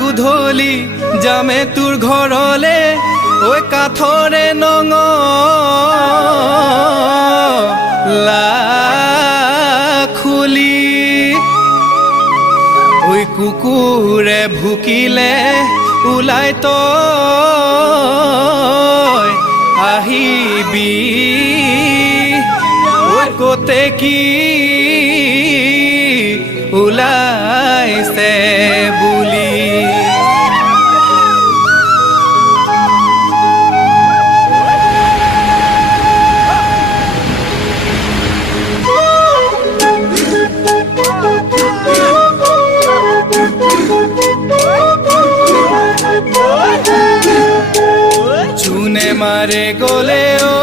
গধূলি যামে তোৰ ঘৰলে ঐ কাঠৰে নঙলা খুলি ঐ কুকুৰে ভুকিলে ওলাই তই আহিবি ঐ কতে কি ওলাইছে বুলি চুনে মাৰে গলে ও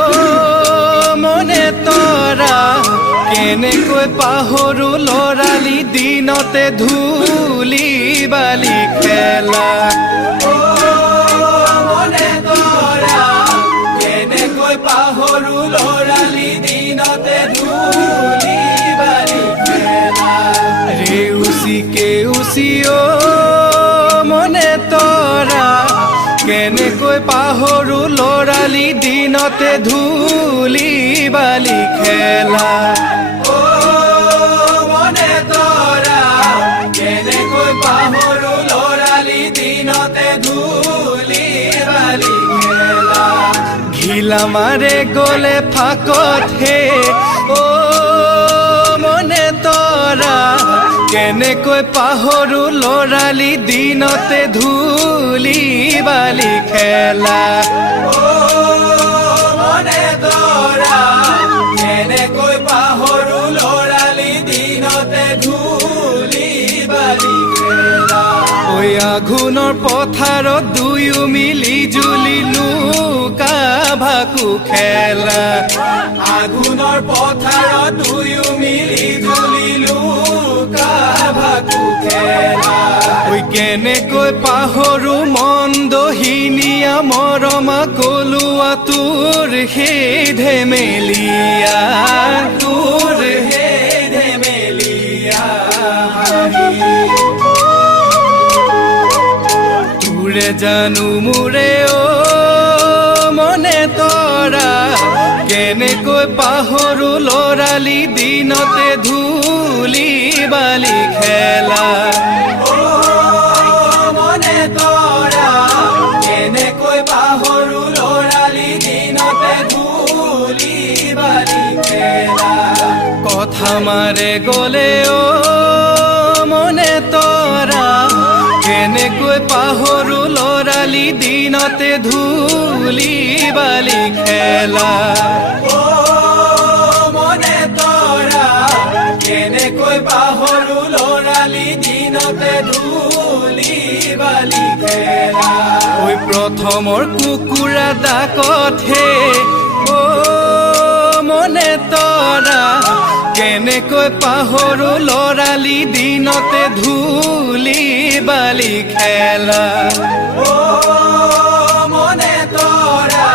মনে তৰা কেনেকৈ পাহৰো লৰালি দিনতে ধূলি বালি খেলা মনে তৰা কেনেকৈ পাহৰো লৰালি দিনতে ধূলি বালি খেলা ৰেউচি কেউচি ও মনে তৰা কেনেকৈ পাহৰো লৰালি দিনতে ধূলি বালি খেলা মনে তৰা কেনেকৈ পাহৰো লৰালি দিনতে ধূলি বালি খেলা ঘিলা মাৰে গলে ফাকত হে ও মনে তৰা কেনেকৈ পাহৰো লৰালি দিনতে ধূলি বালি খেলা মনে তৰা কেনেকৈ পাহৰো লৰালি দিনতে ধূলি বালি খেলা ঐ আঘোণৰ পথাৰত দুয়ো মিলি জুলি লুকা ভাকু খেলা আঘোণৰ পথাৰত দুয়ো মিলি জুলি লুকা ভাকু খেলা ঐ কেনেকৈ পাহৰো মন্দহিনীয়া মৰমা কলোৱা তোৰ সেই ধেমেলীয়া তোৰ সেই ধেমেলীয়া তোৰে জানো মোৰে ও মনে তৰা কেনেকৈ পাহৰো লৰালি দিনতে ধূলি বালি খেলা মনে তৰা কেনেকৈ পাহৰো লৰালি দিনতে ধূলি বালি খেলা কথা মাৰে গলে ও মনে তৰা কেনেকৈ পাহৰো লৰালি দিনতে ধূলি বালি খেলা মনে তৰা কেনেকৈ পাহৰো লৰালি দিনতে ধূলি বালি খেলা ঐ প্ৰথমৰ কুকুৰা ডাকতহে ও মনে তৰা কেনেকৈ পাহৰো লৰালি দিনতে ধূলি বালি খেলা মনে তৰা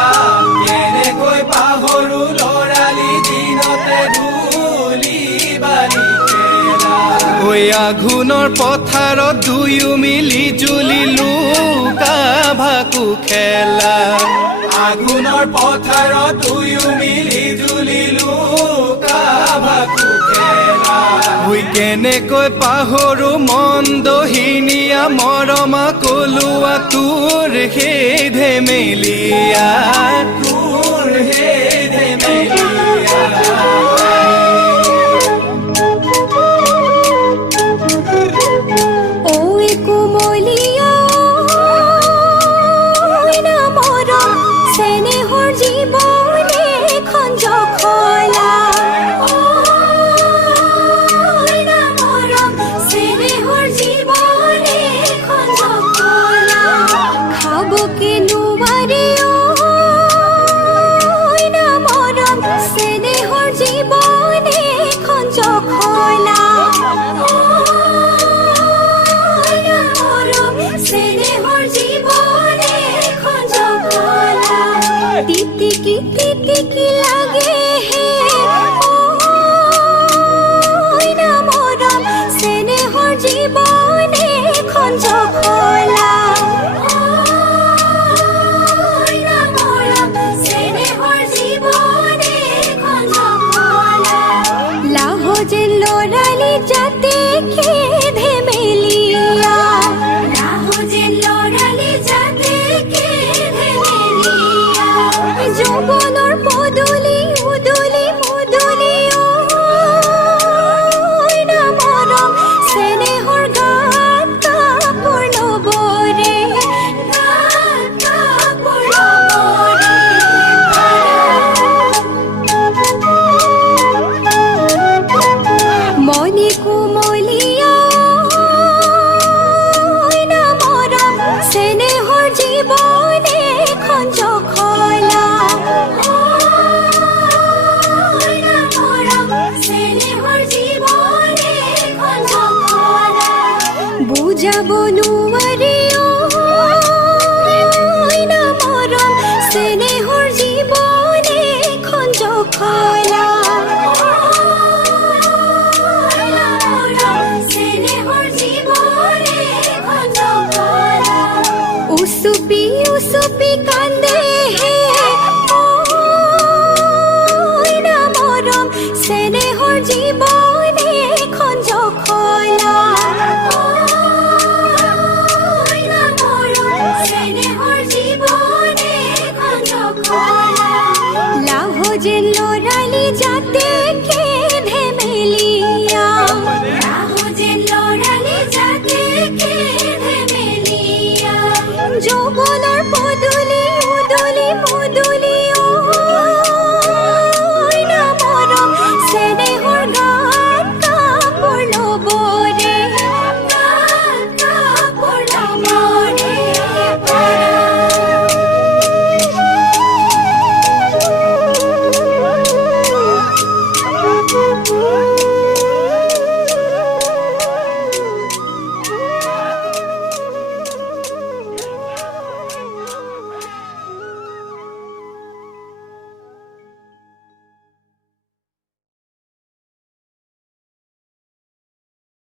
কেনেকৈ পাহৰো লৰালি দিনতে ধূলি বালি খেলা ঐ আঘোণৰ পথাৰত দুয়ো মিলি জুলি লুকা ভাকু খেলা আঘোণৰ পথাৰত দুয়ো মিলি জুলি লুকা ভাকু খেলা ঐ কেনেকৈ পাহৰো মন্দহিনীয়া মৰমা কলোৱা তোৰ সেই ধেমেলীয়া তোৰ সেই ধেমেলীয়া খাব কেনো বাৰে ও তিতিকি লাগে হে না মৰম চেনেহৰ জীৱনে এখন জখলা না মৰম চেনেহৰ জীৱনে এখন জখলা লাহ যেন লৰালি যাতে খেধে মেলিয়া লাহ যেন লৰালি যাতে খেধে মেলিয়া যৌৱনৰ পদূলি উদুলি মুদুলি না মৰম চেনেহৰ গাত কাপোৰ ল'বৰে গাত কাপোৰ ল'বৰে মনি কুমলীয়া না মৰম চেনেহৰ জীৱনে এখন জখলা না মৰম চেনেহৰ জীৱনে এখন জখলা বুজাব নোৱাৰি না মৰম চেনেহৰ জীৱনে এখন জখলা উচুপি উচুপি কান্দে হে